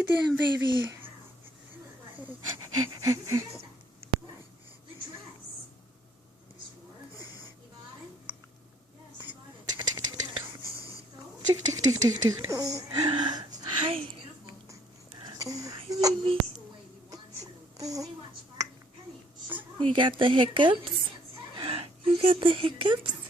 you doing, baby? Hi. Hi, baby. You got the hiccups? You got the hiccups?